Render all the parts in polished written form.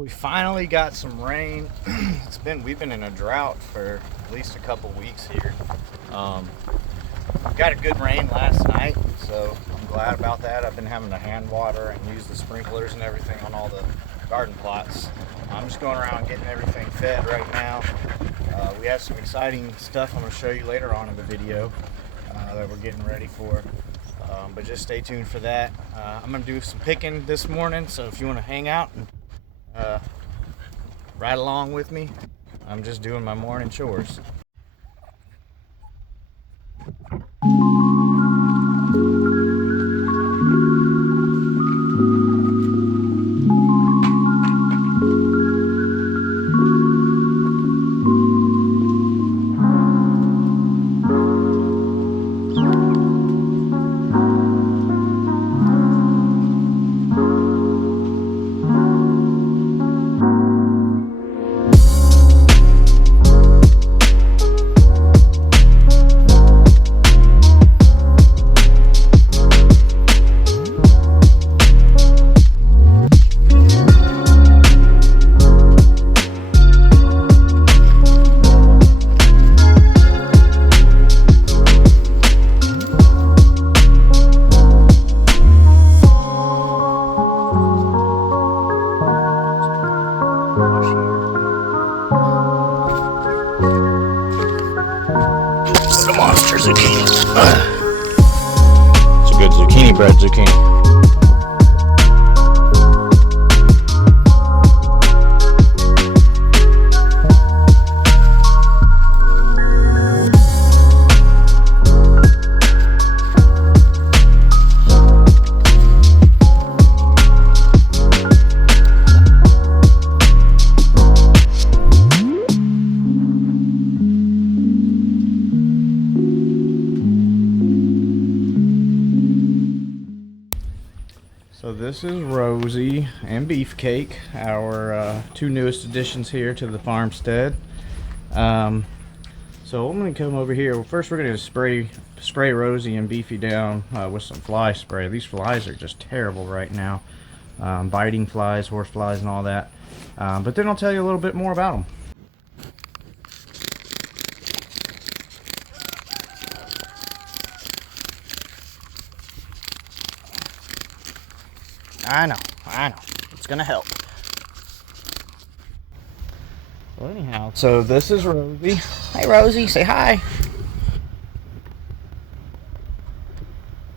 Well, we finally got some rain. We've been in a drought for at least a couple weeks here. We got a good rain last night, so I'm glad about that. I've been having to hand water and use the sprinklers and everything on all the garden plots. I'm just going around getting everything fed right now. We have some exciting stuff I'm going to show you later on in the video that we're getting ready for. But just stay tuned for that. I'm going to do some picking this morning, so if you want to hang out and ride along with me, I'm just doing my morning chores. The monster zucchini. It's a good zucchini bread zucchini. So this is Rosie and Beefcake, our two newest additions here to the farmstead. So I'm going to come over here. Well, first we're going to spray Rosie and Beefy down with some fly spray. These flies are just terrible right now. Biting flies, horse flies and all that. But then I'll tell you a little bit more about them. I know. It's gonna help. Well, anyhow, so this is Rosie. Hey, Rosie, say hi.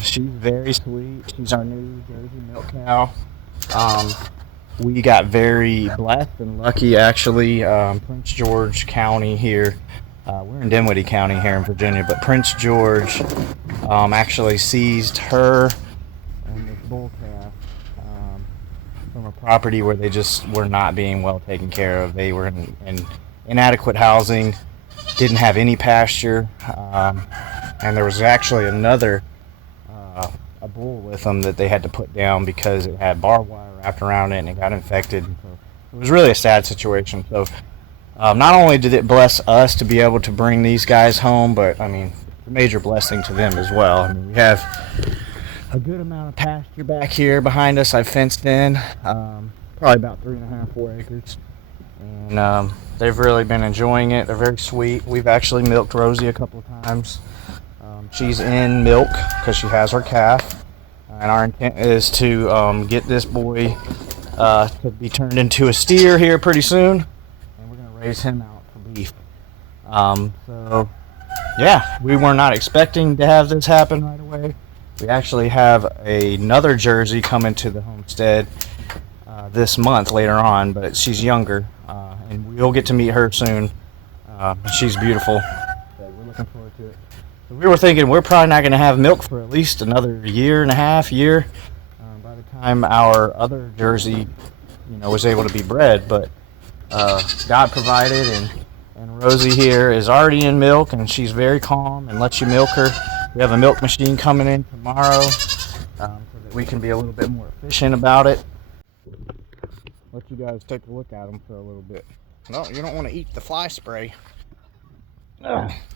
She's very sweet. She's our new Jersey milk cow. We got very blessed and lucky, actually. Prince George County here. We're in Dinwiddie County here in Virginia, but Prince George actually seized her and this bull calf from a property where they just were not being well taken care of. They were in inadequate housing, didn't have any pasture, and there was actually another a bull with them that they had to put down because it had barbed wire wrapped around it and it got infected. So it was really a sad situation. So not only did it bless us to be able to bring these guys home, but I mean, it's a major blessing to them as well. I mean, we have a good amount of pasture back here behind us. I've fenced in probably about 3.5-4 acres, and they've really been enjoying it. They're very sweet. We've actually milked Rosie a couple of times. She's in milk because she has her calf, and our intent is to get this boy to be turned into a steer here pretty soon, and we're going to raise him out for beef. So yeah, we were not expecting to have this happen right away. We actually have another Jersey coming to the homestead this month later on, but she's younger, and we'll get to meet her soon. She's beautiful. So we're looking forward to it. So we were thinking we're probably not going to have milk for at least another 1.5 years by the time our other Jersey, was able to be bred. But God provided, and Rosie here is already in milk, and she's very calm and lets you milk her. We have a milk machine coming in tomorrow so that we can be a little bit more efficient about it. Let you guys take a look at them for a little bit. No, you don't want to eat the fly spray.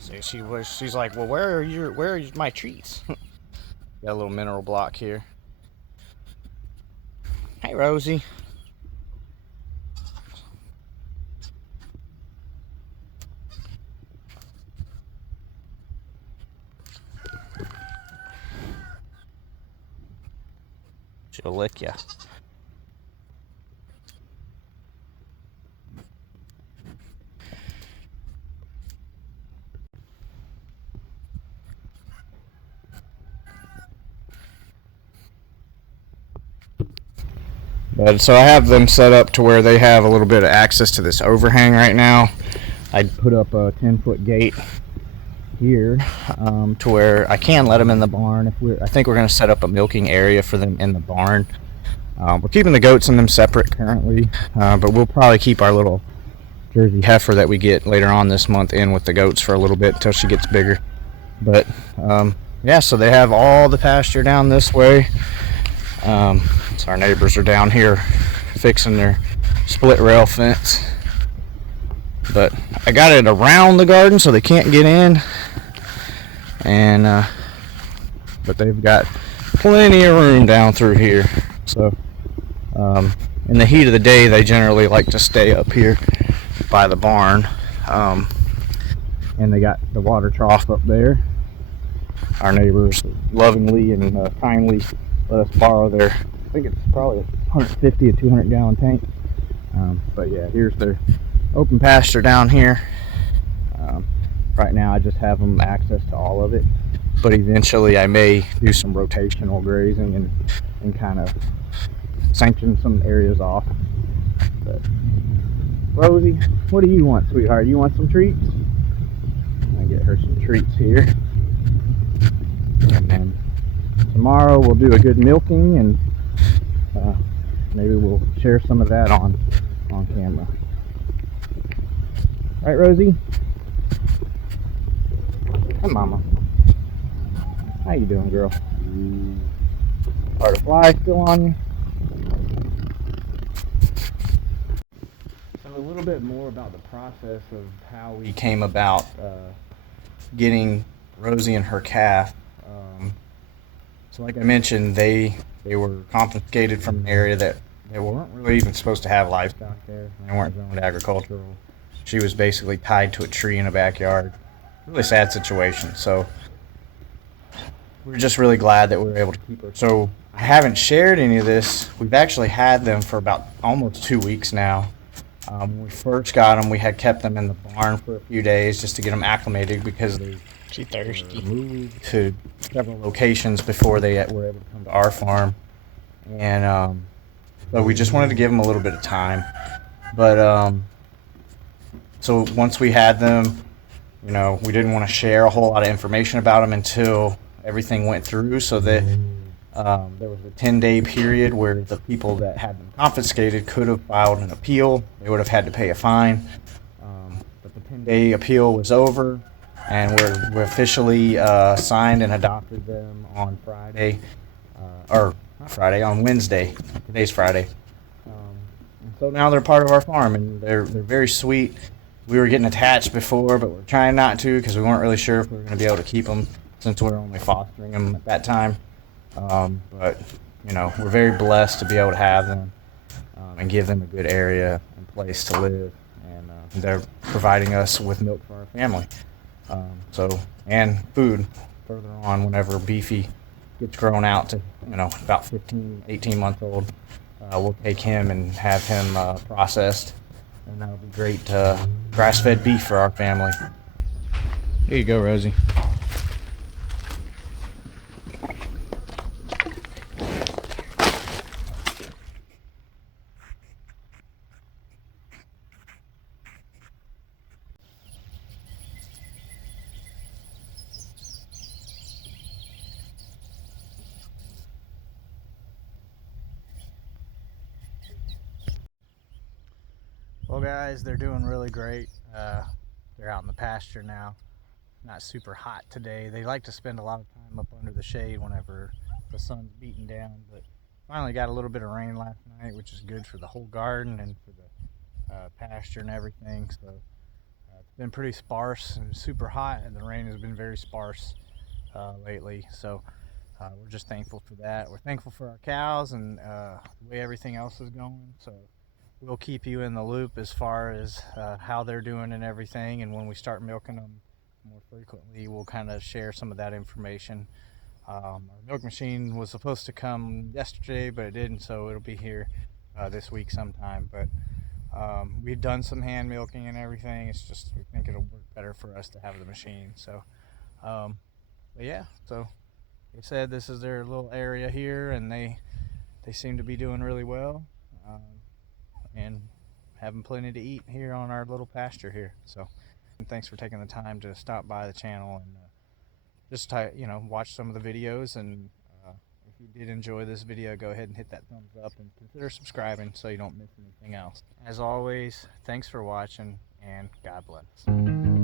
See, she's like, well, where are my treats? Got a little mineral block here. Hey, Rosie. She'll lick you. But so I have them set up to where they have a little bit of access to this overhang right now. I put up a 10-foot gate here to where I can let them in the barn. I think we're going to set up a milking area for them in the barn. We're keeping the goats and them separate currently, but we'll probably keep our little Jersey heifer that we get later on this month in with the goats for a little bit until she gets bigger. But yeah, so they have all the pasture down this way. So our neighbors are down here fixing their split rail fence. But I got it around the garden so they can't get in. And but they've got plenty of room down through here. So in the heat of the day, they generally like to stay up here by the barn. And they got the water trough up there. Our neighbors lovingly and kindly let us borrow their, I think it's probably a 150 to 200 gallon tank. But yeah, here's their open pasture down here. Right now I just have them access to all of it, but eventually I may do some rotational grazing and kind of sanction some areas off. But Rosie, what do you want, sweetheart? You want some treats? I'm gonna get her some treats here. And then tomorrow we'll do a good milking, and maybe we'll share some of that on camera. Right, Rosie? Hi, Mama. How you doing, girl? Are the flies still on you? So a little bit more about the process of how we came about getting Rosie and her calf. So like I mentioned, they were confiscated from an area that they weren't really even supposed to have livestock there. They weren't zoned agricultural. She was basically tied to a tree in a backyard. Really sad situation. So we're just really glad that we were able to keep her. So I haven't shared any of this. We've actually had them for about almost 2 weeks now. When we first got them, we had kept them in the barn for a few days just to get them acclimated because they moved to several locations before they were able to come to our farm. And so we just wanted to give them a little bit of time. But so once we had them, you know, we didn't want to share a whole lot of information about them until everything went through. So that there was a 10-day period where the people that had them confiscated could have filed an appeal. They would have had to pay a fine. But the 10-day appeal was over, and we officially signed and adopted them on Friday, or not Friday, on Wednesday. Today's Friday. And so now they're part of our farm, and they're very sweet. We were getting attached before, but we're trying not to because we weren't really sure if we were going to be able to keep them since we were only fostering them at that time. But, you know, we're very blessed to be able to have them and give them a good area and place to live. And they're providing us with milk for our family. And food further on whenever Beefy gets grown out to, you know, about 15, 18 months old. We'll take him and have him processed. And that'll be great grass-fed beef for our family. Here you go, Rosie. Well, guys, they're doing really great. They're out in the pasture now. Not super hot today. They like to spend a lot of time up under the shade whenever the sun's beating down, but finally got a little bit of rain last night, which is good for the whole garden and for the pasture and everything. So it's been pretty sparse and super hot, and the rain has been very sparse lately. So we're just thankful for that. We're thankful for our cows and the way everything else is going. So we'll keep you in the loop as far as how they're doing and everything. And when we start milking them more frequently, we'll kind of share some of that information. Our milk machine was supposed to come yesterday, but it didn't, so it'll be here this week sometime. But we've done some hand milking and everything. It's just we think it'll work better for us to have the machine. So, but yeah. So, like I said, this is their little area here, and they seem to be doing really well, and having plenty to eat here on our little pasture here. So, thanks for taking the time to stop by the channel and just watch some of the videos. And if you did enjoy this video, go ahead and hit that thumbs up and consider subscribing so you don't miss anything else. As always, thanks for watching, and God bless.